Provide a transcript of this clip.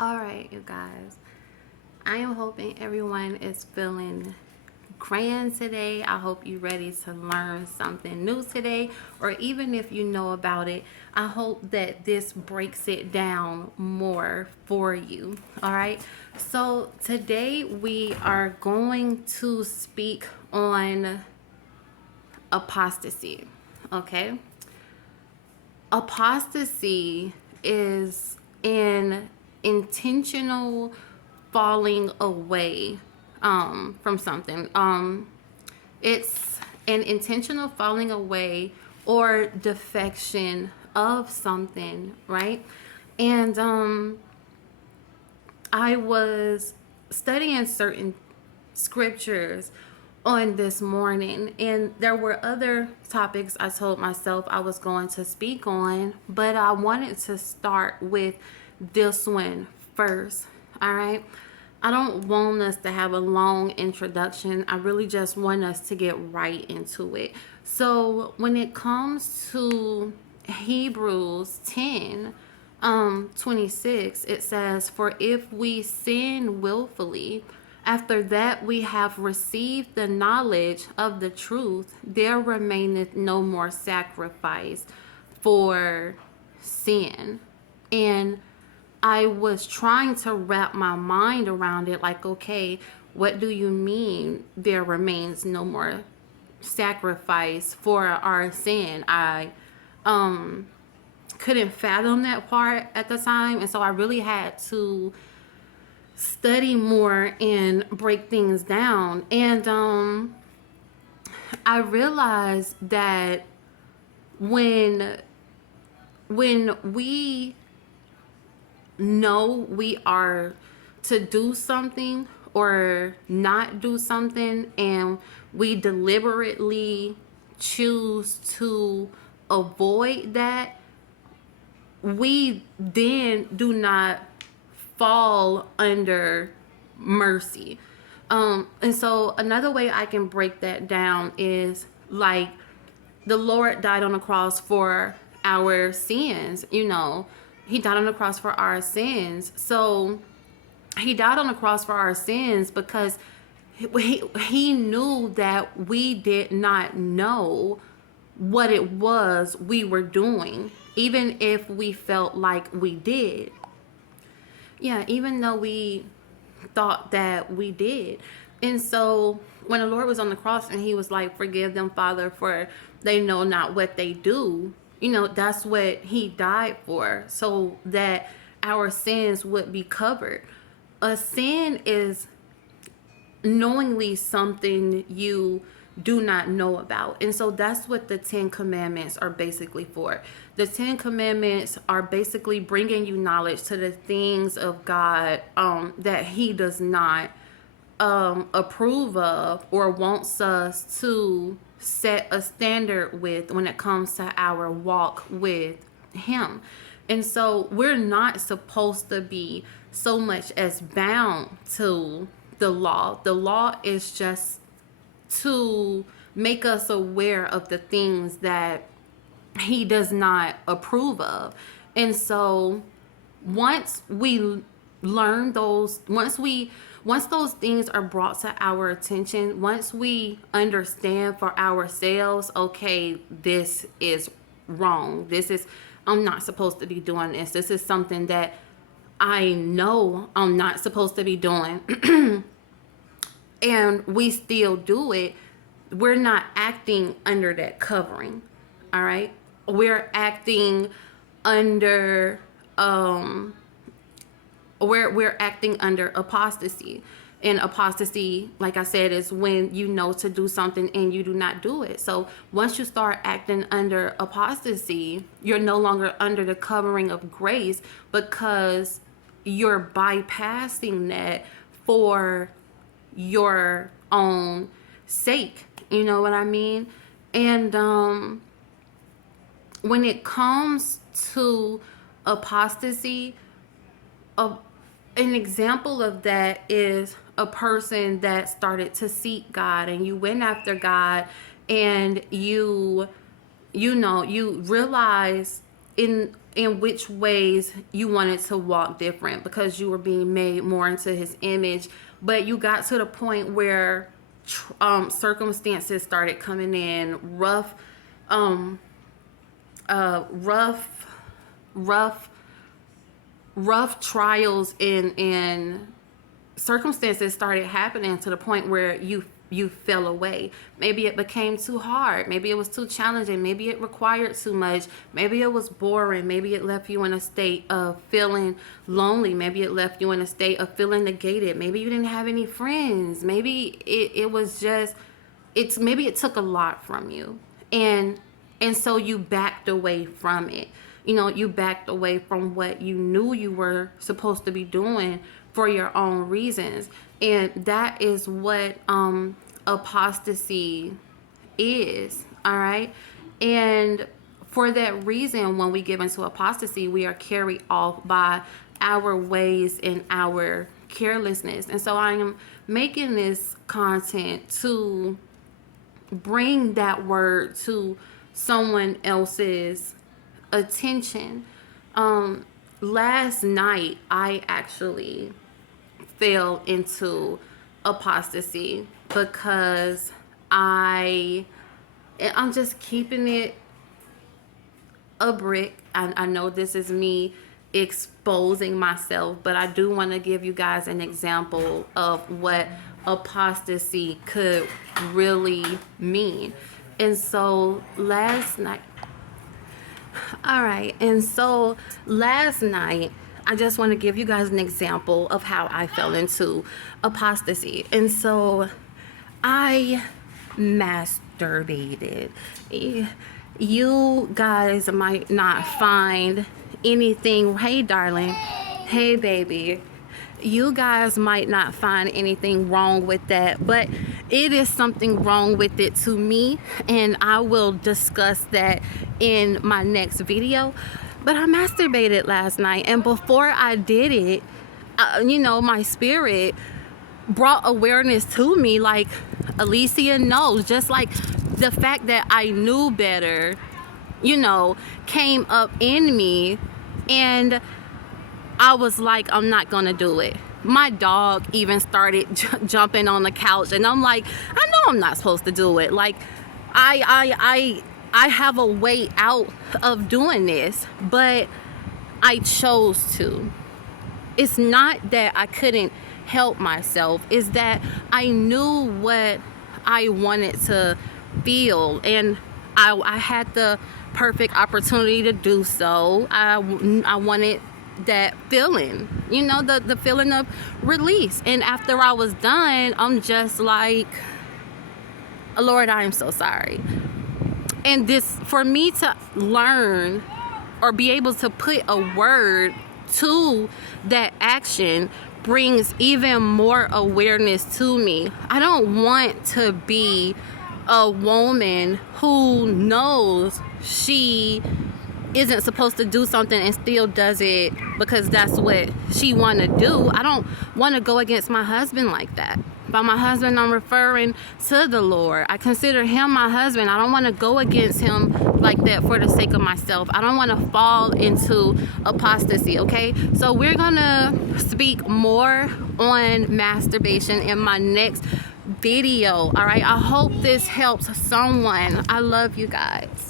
All right, you guys. I am hoping everyone is feeling grand today. I hope you're ready to learn something new today, or even if you know about it, I hope that this breaks it down more for you. All right. So today we are going to speak on apostasy. Okay. Apostasy is an intentional falling away from something. It's an intentional falling away or defection of something, right? And I was studying certain scriptures on this morning, and there were other topics I told myself I was going to speak on, but I wanted to start with this one first. All right. I don't want us to have a long introduction. I really just want us to get right into it. So when it comes to Hebrews 10, 26, it says, "For if we sin willfully, after that we have received the knowledge of the truth, there remaineth no more sacrifice for sin." And I was trying to wrap my mind around it, like, okay, what do you mean there remains no more sacrifice for our sin? I couldn't fathom that part at the time, and so I really had to study more and break things down. And I realized that when we know we are to do something or not do something, and we deliberately choose to avoid that, we then do not fall under mercy. And so another way I can break that down is like the Lord died on the cross for our sins. He died on the cross for our sins. So he died on the cross for our sins because he knew that we did not know what it was we were doing, even if we felt like we did. Yeah, even though we thought that we did. And so when the Lord was on the cross and he was like, "Forgive them, Father, for they know not what they do," that's what he died for, so that our sins would be covered. A sin is knowingly something you do not know about. And so that's what the 10 Commandments are basically for. The 10 Commandments are basically bringing you knowledge to the things of God that he does not approve of or wants us to set a standard with when it comes to our walk with him. And so we're not supposed to be so much as bound to the law. The law is just to make us aware of the things that he does not approve of. And so once we learn those, once those things are brought to our attention, once we understand for ourselves, okay, this is wrong. I'm not supposed to be doing this. This is something that I know I'm not supposed to be doing. And we still do it. We're not acting under that covering. All right. We're acting under we're acting under apostasy. And apostasy, like I said, is when you know to do something and you do not do it. So once you start acting under apostasy, you're no longer under the covering of grace, because you're bypassing that for your own sake. You know what I mean? And when it comes to apostasy, an example of that is a person that started to seek God, and you went after God, and you realize in in which ways you wanted to walk different because you were being made more into his image. But you got to the point where circumstances started coming in, rough trials and circumstances started happening to the point where you fell away. Maybe it became too hard. Maybe it was too challenging. Maybe it required too much. Maybe it was boring. Maybe it left you in a state of feeling lonely. Maybe it left you in a state of feeling negated. Maybe you didn't have any friends. Maybe it was just, maybe it took a lot from you. And so you backed away from it. You backed away from what you knew you were supposed to be doing for your own reasons. And that is what apostasy is. All right. And for that reason, when we give into apostasy, we are carried off by our ways and our carelessness. And so I am making this content to bring that word to someone else's attention. Last night I actually fell into apostasy because I'm just keeping it a brick. I know this is me exposing myself, but I do want to give you guys an example of what apostasy could really mean. And so last night, I just want to give you guys an example of how I fell into apostasy. And so I masturbated. You guys might not find anything. Hey, darling. Hey, baby. You guys might not find anything wrong with that, but it is something wrong with it to me, and I will discuss that in my next video. But I masturbated last night, and before I did it, my spirit brought awareness to me, like Alicia knows, just like the fact that I knew better, came up in me, and I was like, I'm not gonna do it. My dog even started jumping on the couch, and I'm like, I know I'm not supposed to do it. Like, I have a way out of doing this, but I chose to. It's not that I couldn't help myself. It's that I knew what I wanted to feel, and I had the perfect opportunity to do so. I wanted that feeling, the feeling of release. And after I was done, I'm just like, Lord, I am so sorry. And this, for me to learn or be able to put a word to that action, brings even more awareness to me. I don't want to be a woman who knows she isn't supposed to do something and still does it because that's what she want to do. I don't want to go against my husband like that. By my husband, I'm referring to the Lord. I consider him my husband. I don't want to go against him like that for the sake of myself. I don't want to fall into apostasy, okay? So we're going to speak more on masturbation in my next video, all right? I hope this helps someone. I love you guys.